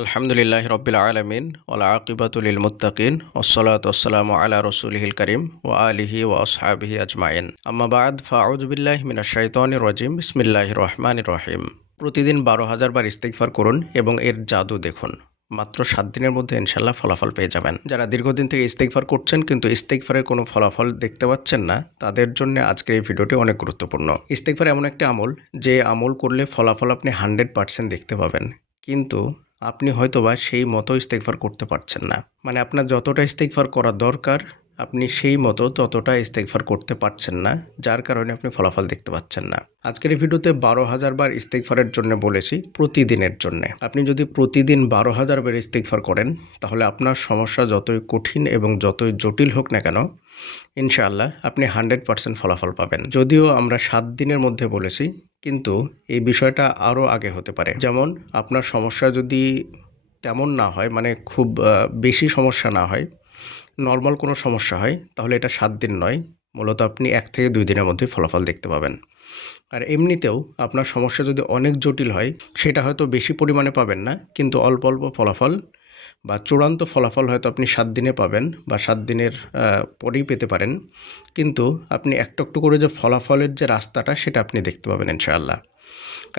আলহামদুলিল্লাহ রব্বিল আলমিন ওলা আকিবাতুল মুত্তাকিন ওসলাত ওসালাম আলা রসুলহিল করিম ও আলিহি ও আসহাবিহি আজমাইন আম্মাবাদ ফাউজবিল্লাহ মিনাশ শাইতানির রাজিম বিসমিল্লাহির রহমানির রহিম। প্রতিদিন 12,000 বার ইস্তিগফার করুন এবং এর জাদু দেখুন। মাত্র 7 দিনের মধ্যে ইনশাল্লাহ ফলাফল পেয়ে যাবেন। যারা দীর্ঘদিন থেকে ইস্তিগফার করছেন কিন্তু ইস্তিগফারের কোনো ফলাফল দেখতে পাচ্ছেন না, তাদের জন্য আজকের এই ভিডিওটি অনেক গুরুত্বপূর্ণ। ইস্তিগফার এমন একটা আমল, যে আমল করলে ফলাফল আপনি 100% দেখতে পাবেন, কিন্তু আপনি হয়তোবা সেই মতো ইস্তেগফার করতে পারছেন না। মানে আপনার যতটা ইস্তেগফার করা দরকার আপনি সেই মতো ততটা ইস্তেগফার করতে পারছেন না, যার কারণে আপনি ফলাফল দেখতে পাচ্ছেন না। আজকের এই ভিডিওতে 12,000 বার ইস্তেগফারের জন্য বলেছি, প্রতিদিনের জন্য। আপনি যদি প্রতিদিন 12,000 বার ইস্তেগফার করেন, তাহলে আপনার সমস্যা যতই কঠিন এবং যতই জটিল হোক না কেন, ইনশাআল্লাহ আপনি 100% ফলাফল পাবেন। যদিও আমরা 7 দিনের মধ্যে বলেছি, কিন্তু এই বিষয়টা আরও আগে হতে পারে। যেমন আপনার সমস্যা যদি তেমন না হয়, মানে খুব বেশি সমস্যা না হয়, নর্মাল কোনো সমস্যা হয়, তাহলে এটা 7 দিন নয়, মূলত আপনি 1 থেকে 2 দিনের মধ্যে ফলাফল দেখতে পাবেন। আর এমনিতেও আপনার সমস্যা যদি অনেক জটিল হয়, সেটা হয়তো বেশি পরিমাণে পাবেন না, কিন্তু অল্প অল্প ফলাফল বা চূড়ান্ত ফলাফল হয়তো আপনি 7 দিনে পাবেন বা 7 দিনের পরেই পেতে পারেন, কিন্তু আপনি একটু একটু করে যে ফলাফলের যে রাস্তাটা, সেটা আপনি দেখতে পাবেন ইনশাআল্লাহ।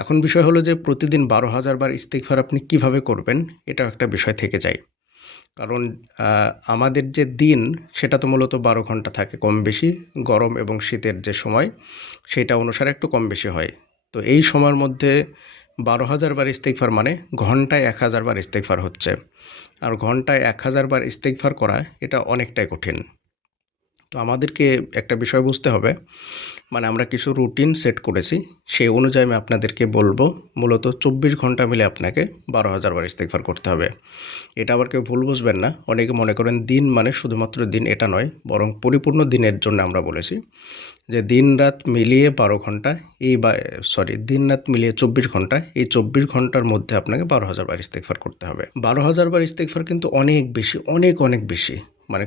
এখন বিষয় হলো যে প্রতিদিন 12,000 বার ইস্তিগফার আপনি কিভাবে করবেন, এটাও একটা বিষয় থেকে যায়। কারণ আমাদের যে দিন, সেটা তো মূলত 12 ঘন্টা থাকে কম বেশি। গরম এবং শীতের যে সময়, সেটা অনুসারে একটু কম বেশি হয়। তো এই সময়ের মধ্যে 12,000 বার ইস্তিগফার মানে ঘন্টায় 1,000 বার ইস্তিগফার হচ্ছে। আর ঘন্টায় 1,000 বার ইস্তিগফার করা, এটা অনেকটাই কঠিন। তো আমাদেরকে একটা বিষয় বুঝতে হবে, মানে আমরা কিছু রুটিন সেট করেছি, সেই অনুযায়ী আমি আপনাদেরকে বলবো। মূলত 24 ঘন্টা মিলে আপনাকে 12,000 বার ইস্তিগফার করতে হবে। এটা আবার কেউ ভুল বুঝবেন না। অনেকে মনে করেন দিন মানে শুধুমাত্র দিন, এটা নয়, বরং পরিপূর্ণ দিনের জন্য আমরা বলেছি যে দিন রাত মিলিয়ে 12 ঘন্টা, দিন রাত মিলিয়ে 24 ঘন্টা, এই 24 ঘন্টার মধ্যে আপনাকে 12,000 বার ইস্তিগফার করতে হবে। 12,000 বার ইস্তিগফার কিন্তু অনেক বেশি, অনেক অনেক বেশি। মানে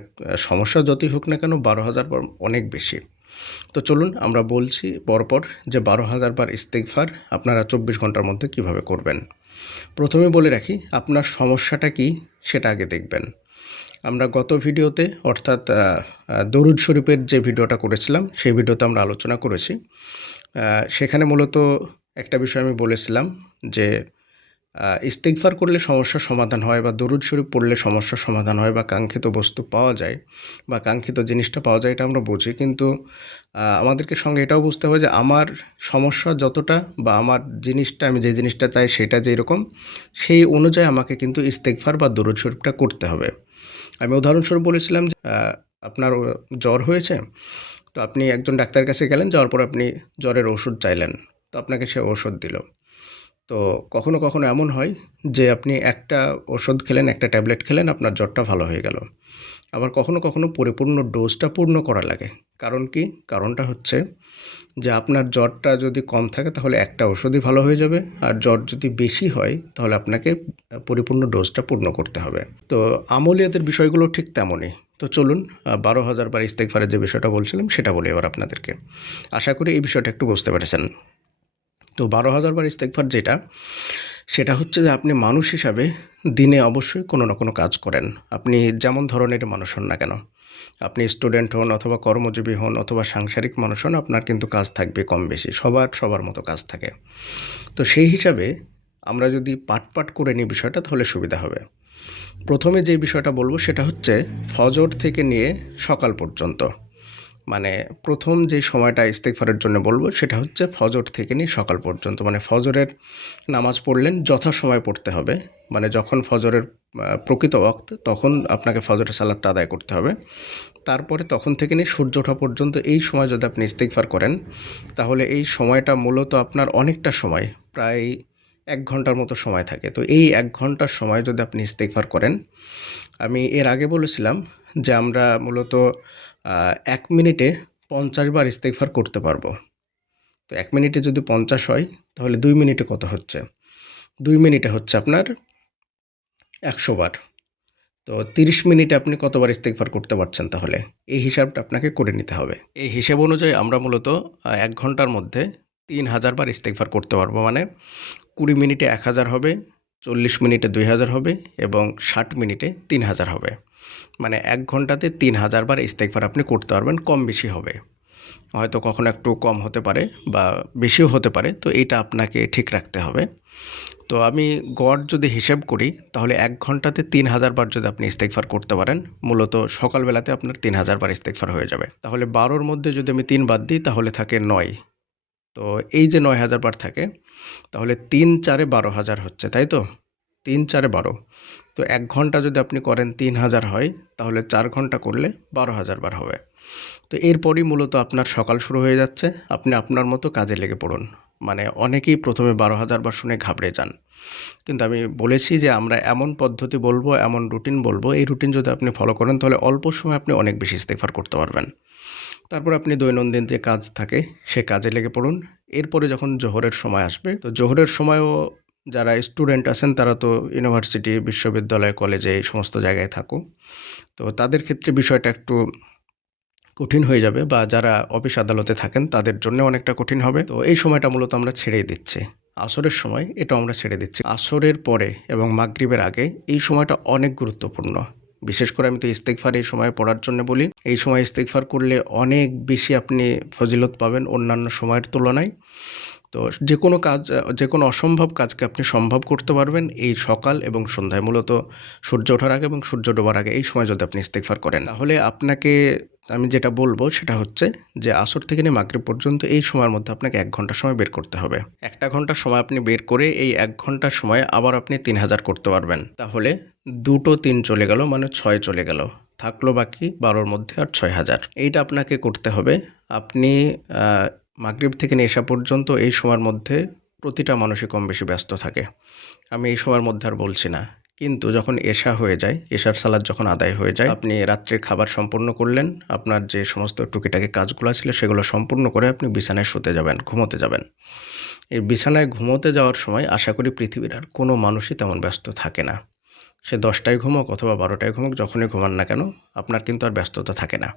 সমস্যা যতই হোক না কেন, 12,000 বার অনেক বেশি। তো চলুন আমরা বলছি পরপর যে 12,000 বার ইস্তিগফার আপনারা 24 ঘন্টার মধ্যে কিভাবে করবেন। প্রথমে বলে রাখি, আপনার সমস্যাটা কি সেটা আগে দেখবেন। আমরা গত ভিডিওতে, অর্থাৎ দরুদ শরীফের যে ভিডিওটা করেছিলাম, সেই ভিডিওতে আমরা আলোচনা করেছি। সেখানে মূলত একটা বিষয় আমি বলেছিলাম যে ইস্তিগফার করলে সমস্যার সমাধান হয়, বা দরুদ শরীফ পড়লে সমস্যার সমাধান হয়, বা কাঙ্ক্ষিত বস্তু পাওয়া যায়, বা কাঙ্ক্ষিত জিনিসটা পাওয়া যায়, এটা আমরা বুঝি। কিন্তু আমাদেরকে সঙ্গে এটাও বুঝতে হবে যে আমার সমস্যা যতটা, বা আমার জিনিসটা, আমি যে জিনিসটা চাই সেটা যেরকম, সেই অনুযায়ী আমাকে কিন্তু ইস্তিগফার বা দরুদ শরীফটা করতে হবে। আমি উদাহরণস্বরূপ বলেছিলাম যে আপনার জ্বর হয়েছে, তো আপনি একজন ডাক্তারের কাছে গেলেন, যাওয়ার পর আপনি জ্বরের ওষুধ চাইলেন, তো আপনাকে সে ওষুধ দিল। তো কখনো কখনো এমন হয় যে আপনি একটা ওষুধ খেলেন, একটা ট্যাবলেট খেলেন, আপনার জ্বরটা ভালো হয়ে গেল। আবার কখনো কখনো পরিপূর্ণ ডোজটা পূর্ণ করা লাগে। কারণ কি? কারণটা হচ্ছে যে আপনার জ্বরটা যদি কম থাকে, তাহলে একটা ওষুধই ভালো হয়ে যাবে, আর জ্বর যদি বেশি হয়, তাহলে আপনাকে পরিপূর্ণ ডোজটা পূর্ণ করতে হবে। তো আমলিয়াতের বিষয়গুলো ঠিক তেমনই। তো চলুন 12,000 বার ইস্তিগফারের যে বিষয়টা বলছিলাম, সেটা বলি এবার আপনাদেরকে। আশা করি এই বিষয়টা একটু বুঝতে পেরেছেন। তো 12,000 বার ইস্তিগফার যেটা, সেটা হচ্ছে যে আপনি মানুষ হিসাবে দিনে অবশ্যই কোনো না কোনো কাজ করেন। আপনি যেমন ধরনের মানুষ হন না কেন, আপনি স্টুডেন্ট হন, অথবা কর্মজীবী হন, অথবা সাংসারিক মানুষ হন, আপনার কিন্তু কাজ থাকবে কম বেশি, সবার মতো কাজ থাকে। তো সেই হিসাবে আমরা যদি পাট করে নিই বিষয়টা, তাহলে সুবিধা হবে। প্রথমে যে বিষয়টা বলবো, সেটা হচ্ছে ফজর থেকে নিয়ে সকাল পর্যন্ত। মানে প্রথম যে সময়টা ইস্তিগফারের জন্য বলবো, সেটা হচ্ছে ফজর থেকে নিয়ে সকাল পর্যন্ত। মানে ফজরের নামাজ পড়লেন, যথাসময়ে পড়তে হবে। মানে যখন ফজরের প্রকৃত ওয়াক্ত, তখন আপনাকে ফজরের সালাতটা আদায় করতে হবে। তারপরে তখন থেকে নিয়ে সূর্য ওঠা পর্যন্ত এই সময় যদি আপনি ইস্তিগফার করেন, তাহলে এই সময়টা মূলত আপনার অনেকটা সময়, প্রায় 1 ঘন্টার মতো সময় থাকে। তো এই 1 ঘন্টার সময় যদি আপনি ইস্তিগফার করেন, আমি এর আগে বলেছিলাম যে আমরা মূলত 1 মিনিটে 50 বার ইস্তিগফার করতে পারবো। তো 1 মিনিটে যদি 50 হয়, তাহলে 2 মিনিটে কত হচ্ছে? 2 মিনিটে হচ্ছে আপনার 100 বার। তো 30 মিনিটে আপনি কতবার ইস্তিগফার করতে পারছেন তাহলে? এই হিসাবটা আপনাকে করে নিতে হবে। এই হিসাব অনুযায়ী আমরা মূলত 1 ঘন্টার মধ্যে 3,000 বার ইস্তিগফার করতে পারবো। মানে 20 মিনিটে 1,000 হবে, 40 মিনিটে 2000 হবে এবং 60 মিনিটে 3000 হবে। মানে 1 ঘন্টাতে 3000 বার ইস্তেগফার আপনি করতে পারবেন, কম বেশি হবে। হয়তো কখনো একটু কম হতে পারে বা বেশিও হতে পারে, তো এইটা আপনাকে ঠিক রাখতে হবে। তো আমি গড় যদি হিসেব করি তাহলে 1 ঘন্টাতে 3000 বার যদি আপনি ইস্তেগফার করতে পারেন, মূলত সকালবেলাতে আপনার 3000 বার ইস্তেগফার হয়ে যাবে। তাহলে 12-র মধ্যে যদি আমি 3 বাদ দিই তাহলে থাকে 9। তো এই যে 9000 বার থাকে, তাহলে 3 4-এ 12,000 হচ্ছে, তাই তো? 3 4-এ 12। তো 1 ঘন্টা যদি আপনি করেন 3000 হয়, তাহলে 4 ঘন্টা করলে 12,000 বার হবে। তো এরপরই মূলত আপনার সকাল শুরু হয়ে যাচ্ছে। আপনি আপনার মতো কাজে লেগে পড়ুন। মানে অনেকেই প্রথমে 12,000 বার শুনে ঘাবড়ে যান। কিন্তু আমি বলেছি যে আমরা এমন পদ্ধতি বলবো, এমন রুটিন বলবো, এই রুটিন যদি আপনি ফলো করেন তাহলে অল্প সময়ে আপনি অনেক বেশি ইস্তেগফার করতে পারবেন। তারপর আপনি দৈনন্দিন যে কাজ থাকে সে কাজে লেগে পড়ুন। এরপরে যখন জোহরের সময় আসবে, তো জোহরের সময়ও যারা স্টুডেন্ট আছেন তারা তো ইউনিভার্সিটি, বিশ্ববিদ্যালয়, কলেজে এই সমস্ত জায়গায় থাকুক। তো তাদের ক্ষেত্রে বিষয়টা একটু কঠিন হয়ে যাবে, বা যারা অফিস আদালতে থাকেন তাদের জন্য অনেকটা কঠিন হবে। তো এই সময়টা মূলত আমরা ছেড়েই দিচ্ছি। আসরের সময় এটাও আমরা ছেড়ে দিচ্ছি। আসরের পরে এবং মাগরিবের আগে এই সময়টা অনেক গুরুত্বপূর্ণ। বিশেষ করে আমি তো ইস্তেগফার এই সময় পড়ার জন্য বলি। এই সময় ইস্তেগফার করলে অনেক বেশি আপনি ফজিলত পাবেন অন্যান্য সময়ের তুলনায়। তো যেকোনো কাজ, যেকোনো অসম্ভব কাজকে আপনি সম্ভব করতে পারবেন এই সকাল এবং সন্ধ্যায়। মূলত সূর্য ওঠার আগে এবং সূর্য ডোবার আগে এই সময় যদি আপনি ইস্তেগফার করেন, তাহলে আপনাকে আমি যেটা বলবো সেটা হচ্ছে যে আসর থেকে নিয়ে মাগরিব পর্যন্ত এই সময়ের মধ্যে আপনাকে 1 ঘন্টা সময় বের করতে হবে। 1টা ঘন্টা সময় আপনি বের করে এই 1 ঘন্টার সময় আবার আপনি 3000 করতে পারবেন। তাহলে 2টো 3 চলে গেল, মানে 6 চলে গেল। থাকলো বাকি 12-র মধ্যে আর 6000। এইটা আপনাকে করতে হবে। আপনি মাগরিব থেকে নিয়ে এশা পর্যন্ত এই সময়ের মধ্যে প্রতিটা মানুষই কম বেশি ব্যস্ত থাকে। আমি এই সময়ের মধ্যে আর বলছি না। কিন্তু যখন এশা হয়ে যায়, এশার সালাত যখন আদায় হয়ে যায়, আপনি রাত্রের খাবার সম্পূর্ণ করলেন, আপনার যে সমস্ত টুকিটাকি কাজগুলো ছিল সেগুলো সম্পূর্ণ করে আপনি বিছানায় শুতে যাবেন, ঘুমোতে যাবেন। এই বিছানায় ঘুমোতে যাওয়ার সময় আশা করি পৃথিবীর আর কোনো মানুষই তেমন ব্যস্ত থাকে না। সে 10টায় ঘুমোক অথবা 12টায় ঘুমোক, যখনই ঘুমান না কেন, আপনার কিন্তু আর ব্যস্ততা থাকে না।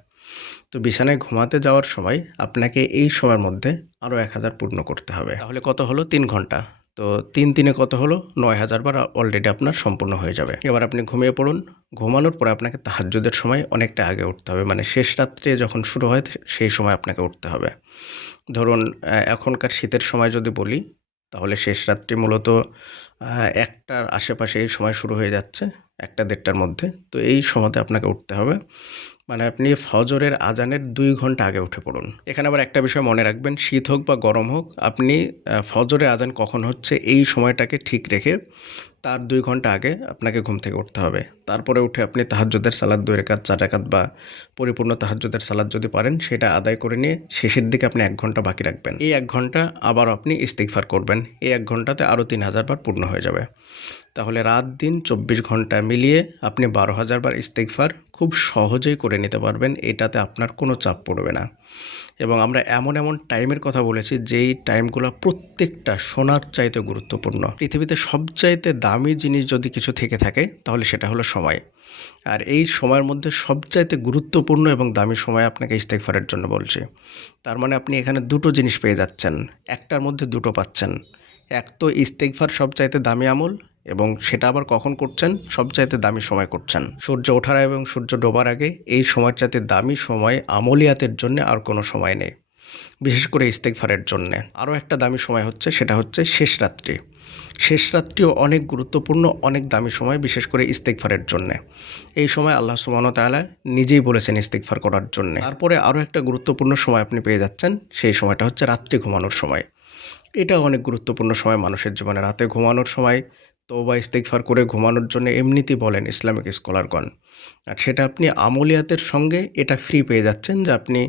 তো বিছানায় ঘুমাতে যাওয়ার সময় আপনাকে এই সময়ের মধ্যে আরও 1000 পূর্ণ করতে হবে। তাহলে কত হলো? 3 ঘন্টা। তো 3 3-এ কত হলো? 9000 বার অলরেডি আপনার সম্পূর্ণ হয়ে যাবে। এবার আপনি ঘুমিয়ে পড়ুন। ঘুমানোর পরে আপনাকে তাহাজ্জুদের সময় অনেকটা আগে উঠতে হবে। মানে শেষ রাত্রে যখন শুরু হয় সেই সময় আপনাকে উঠতে হবে। ধরুন এখনকার শীতের সময় যদি বলি, তাহলে শেষ রাত্রি মূলত 1টার আশেপাশে এই সময় শুরু হয়ে যাচ্ছে, 1টা 1:30টার মধ্যে। তো এই সময়তে আপনাকে উঠতে হবে। মানে আপনি ফজরের আজানের 2 ঘন্টা আগে উঠে পড়ুন। এখানে আবার একটা বিষয় মনে রাখবেন, শীত হোক বা গরম হোক, আপনি ফজরের আজান কখন হচ্ছে এই সময়টাকে ঠিক রেখে তার 2 ঘন্টা আগে আপনাকে ঘুম থেকে উঠতে হবে। তারপরে উঠে আপনি তাহাজ্জুদের সালাত 2 রাকাত, 4 রাকাত বা পরিপূর্ণ তাহাজ্জুদের সালাত যদি পারেন সেটা আদায় করে নিয়ে শেষের দিকে আপনি 1 ঘন্টা বাকি রাখবেন। এই 1 ঘন্টা আবারও আপনি ইস্তিগফার করবেন। এই 1 ঘন্টাতে আরও 3000 বার পূর্ণ হয়ে যাবে। তাহলে রাত দিন 24 ঘন্টা মিলিয়ে আপনি 12,000 বার ইস্তিগফার খুব সহজেই করে নিতে পারবেন। এটাতে আপনার কোনো চাপ পড়বে না। এবং আমরা এমন এমন টাইমের কথা বলেছি যেই টাইমগুলো প্রত্যেকটা সোনার চাইতে গুরুত্বপূর্ণ। পৃথিবীতে সবচাইতে দামি জিনিস যদি কিছু থেকে থাকে তাহলে সেটা হলো সময়। আর এই সময়ের মধ্যে সবচাইতে গুরুত্বপূর্ণ এবং দামি সময় আপনাকে ইস্তেগফারের জন্য বলছি। তার মানে আপনি এখানে দুটো জিনিস পেয়ে যাচ্ছেন, একটার মধ্যে দুটো পাচ্ছেন। এক তো ইস্তেগফার সবচাইতে দামি আমল, এবং সেটা আবার কখন করছেন? সবচাইতে দামি সময় করছেন। সূর্য ওঠার এবং সূর্য ডোবার আগে এই সময়ের চাইতে দামি সময় আমলিয়াতের জন্য আর কোনো সময় নেই, বিশেষ করে ইস্তেগফারের জন্যে। আরও একটা দামি সময় হচ্ছে, সেটা হচ্ছে শেষ রাত্রি। শেষ রাত্রিও অনেক গুরুত্বপূর্ণ, অনেক দামি সময়, বিশেষ করে ইস্তেগফারের জন্যে। এই সময় আল্লাহ সুবহানাহু ওয়া তাআলা নিজেই বলেছেন ইস্তেগফার করার জন্যে। তারপরে আরও একটা গুরুত্বপূর্ণ সময় আপনি পেয়ে যাচ্ছেন, সেই সময়টা হচ্ছে রাত্রে ঘুমানোর সময়। এটাও অনেক গুরুত্বপূর্ণ সময় মানুষের জীবনে। রাতে ঘুমানোর সময় তওবা ইস্তেগফার করে ঘুমানোর জন্য এমনিতেই বলেন ইসলামিক স্কলারগণ। আর সেটা আপনি আমলিয়াতের সঙ্গে এটা ফ্রি পেয়ে যাচ্ছেন, যে আপনি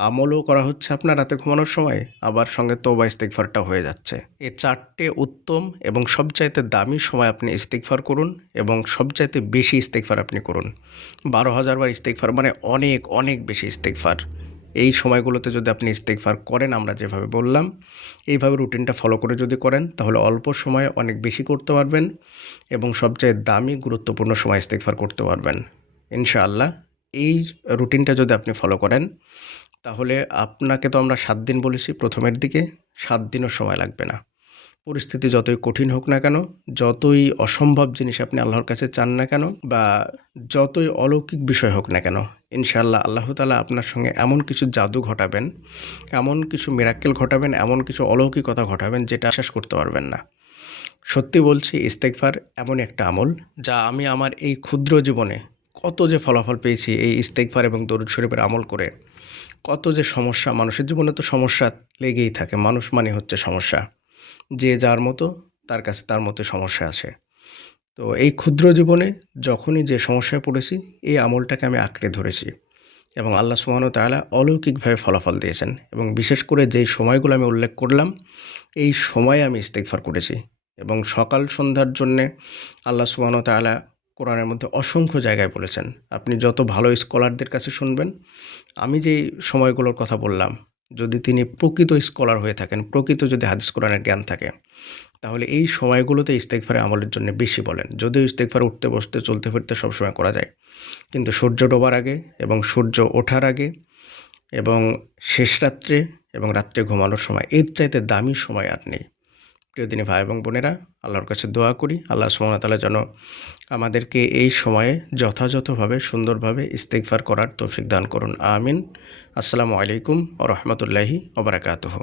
আমলও করা হচ্ছে আপনার রাতে ঘুমানোর সময়, আবার সঙ্গে তওবা ইস্তেগফারটাও হয়ে যাচ্ছে। এই 4টে উত্তম এবং সবচাইতে দামি সময় আপনি ইস্তেগফার করুন, এবং সবচাইতে বেশি ইস্তেগফার আপনি করুন। 12,000 বার ইস্তেগফার মানে অনেক অনেক বেশি ইস্তেগফার। এই সময়গুলোতে যদি আপনি ইস্তেগফার করেন, আমরা যেভাবে বললাম এইভাবে রুটিনটা ফলো করে যদি করেন, তাহলে অল্প সময়ে অনেক বেশি করতে পারবেন এবং সবচেয়ে দামি গুরুত্বপূর্ণ সময় ইস্তেগফার করতে পারবেন ইনশাআল্লাহ। এই রুটিনটা যদি আপনি ফলো করেন, তাহলে আপনাকে তো আমরা 7 দিন বলেছি প্রথমের দিকে, 7 দিনও সময় লাগবে না। পরিস্থিতি যতই কঠিন হোক না কেন, যতই অসম্ভব জিনিস আপনি আল্লাহর কাছে চান না কেন, বা যতই অলৌকিক বিষয় হোক না কেন, ইনশাআল্লাহ আল্লাহ তাআলা আপনার সঙ্গে এমন কিছু জাদু ঘটাবেন, এমন কিছু মিরাক্কেল ঘটাবেন, এমন কিছু অলৌকিকতা ঘটাবেন যেটা বিশ্বাস করতে পারবেন না। সত্যি বলছি, ইস্তেগফার এমনই একটা আমল যা আমি আমার এই ক্ষুদ্র জীবনে কত যে ফলাফল পেয়েছি এই ইস্তেগফার এবং দরুদ শরীফের আমল করে। কত যে সমস্যা, মানুষের জীবনে তো সমস্যা লেগেই থাকে, মানুষ মানে হচ্ছে সমস্যা। যে যার মতো, তার কাছে তার মতো সমস্যা আছে। তো এই ক্ষুদ্র জীবনে যখনই যে সমস্যায় পড়েছি, এই আমলটাকে আমি আঁকড়ে ধরেছি এবং আল্লাহ সুবহানাহু ওয়া তাআলা অলৌকিকভাবে ফলাফল দিয়েছেন। এবং বিশেষ করে যেই সময়গুলো আমি উল্লেখ করলাম, এই সময়ে আমি ইস্তেগফার করেছি এবং সকাল সন্ধ্যার জন্যে আল্লাহ সুবহানাহু ওয়া তাআলা কোরআনের মধ্যে অসংখ্য জায়গায় বলেছেন। আপনি যত ভালো স্কলারদের কাছে শুনবেন, আমি যেই সময়গুলোর কথা বললাম, যদি তিনি প্রকৃত স্কলার হয়ে থাকেন, প্রকৃত যদি হাদিস কোরআনের জ্ঞান থাকে, তাহলে এই সময়গুলোতে ইস্তেগফারের আমলের জন্য বেশি বলেন। যদিও ইস্তেগফার উঠতে বসতে চলতে ফিরতে সবসময় করা যায়, কিন্তু সূর্য ডোবার আগে এবং সূর্য ওঠার আগে এবং শেষ রাত্রে এবং রাত্রে ঘুমানোর সময়, এর চাইতে দামি সময় আর নেই। প্রিয় দিনী ভাই এবং বোনেরা, আল্লাহর কাছে দোয়া করি আল্লাহ সুবহানাহু ওয়া তাআলা যেন আমাদেরকে এই সময়ে যথাযথভাবে সুন্দরভাবে ইস্তেগফার করার তৌফিক দান করুন। আমিন। আসসালামু আলাইকুম ওয়া রাহমাতুল্লাহি ওয়া বারাকাতুহু।